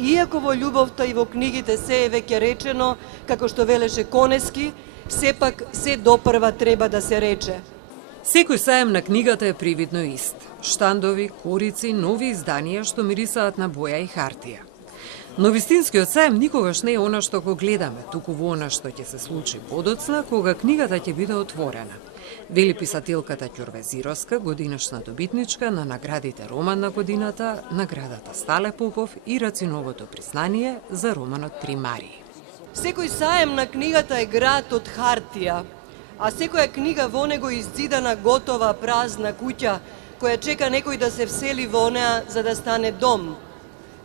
Иако во љубовта и во книгите се е веќе речено, како што велеше Конески, сепак се допрва треба да се рече. Секој саем на книгата е привидно ист. Штандови, корици, нови изданија што мирисаат на боја и хартија. Но вистинскиот саем никогаш не е она што го гледаме, туку во она што ќе се случи подоцна, кога книгата ќе биде отворена. Вели писателката Ќорве Зировска, годинашна добитничка на наградите Роман на годината, наградата Стале Попов и Рациновото признание за романот Примарии. Секој саем на книгата е град од хартија, а секоја книга во него иззидана готова празна куќа, која чека некој да се всели во неа за да стане дом.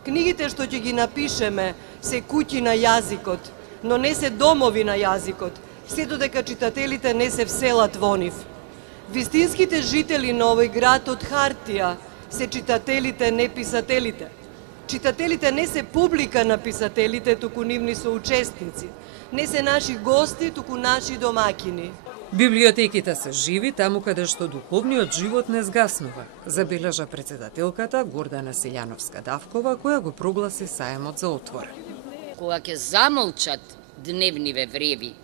Книгите што ќе ги напишеме се куќи на јазикот, но не се домови на јазикот, се додека читателите не се вселат во нив. Вистинските жители на овој град од хартија се читателите, не писателите. Читателите не се публика на писателите, туку нивни соучесници. Не се наши гости, туку наши домакини. Библиотеките се живи таму каде што духовниот живот не згаснува, забележа председателката Гордана Силјановска-Давкова, која го прогласи саемот за отворен. Кога ќе замолчат дневниве вреви,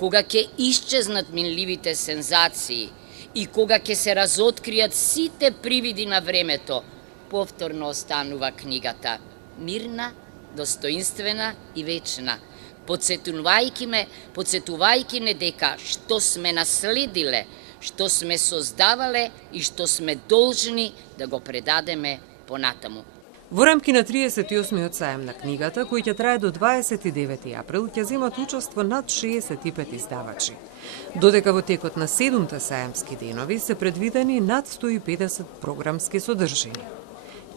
кога ќе исчезнат минливите сензации и кога ќе се разоткријат сите привиди на времето, повторно останува книгата мирна, достоинствена и вечна, подсетувајќи не дека што сме наследиле, што сме создавале и што сме должни да го предадеме понатаму. Во рамки на 38-миот саем на книгата, кој ќе трае до 29 април, ќе земат учество над 65 издавачи. Додека во текот на 7 саемски денови се предвидени над 150 програмски содржини.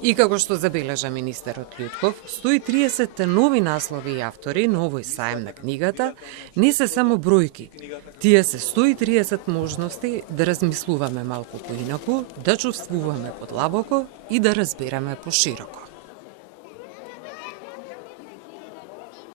И како што забележа министерот Љутков, 130 нови наслови и автори на овој саем на книгата не се само бројки. Тие се 130 можности да размислуваме малку поинаку, да чувствуваме подлабоко и да разбераме пошироко.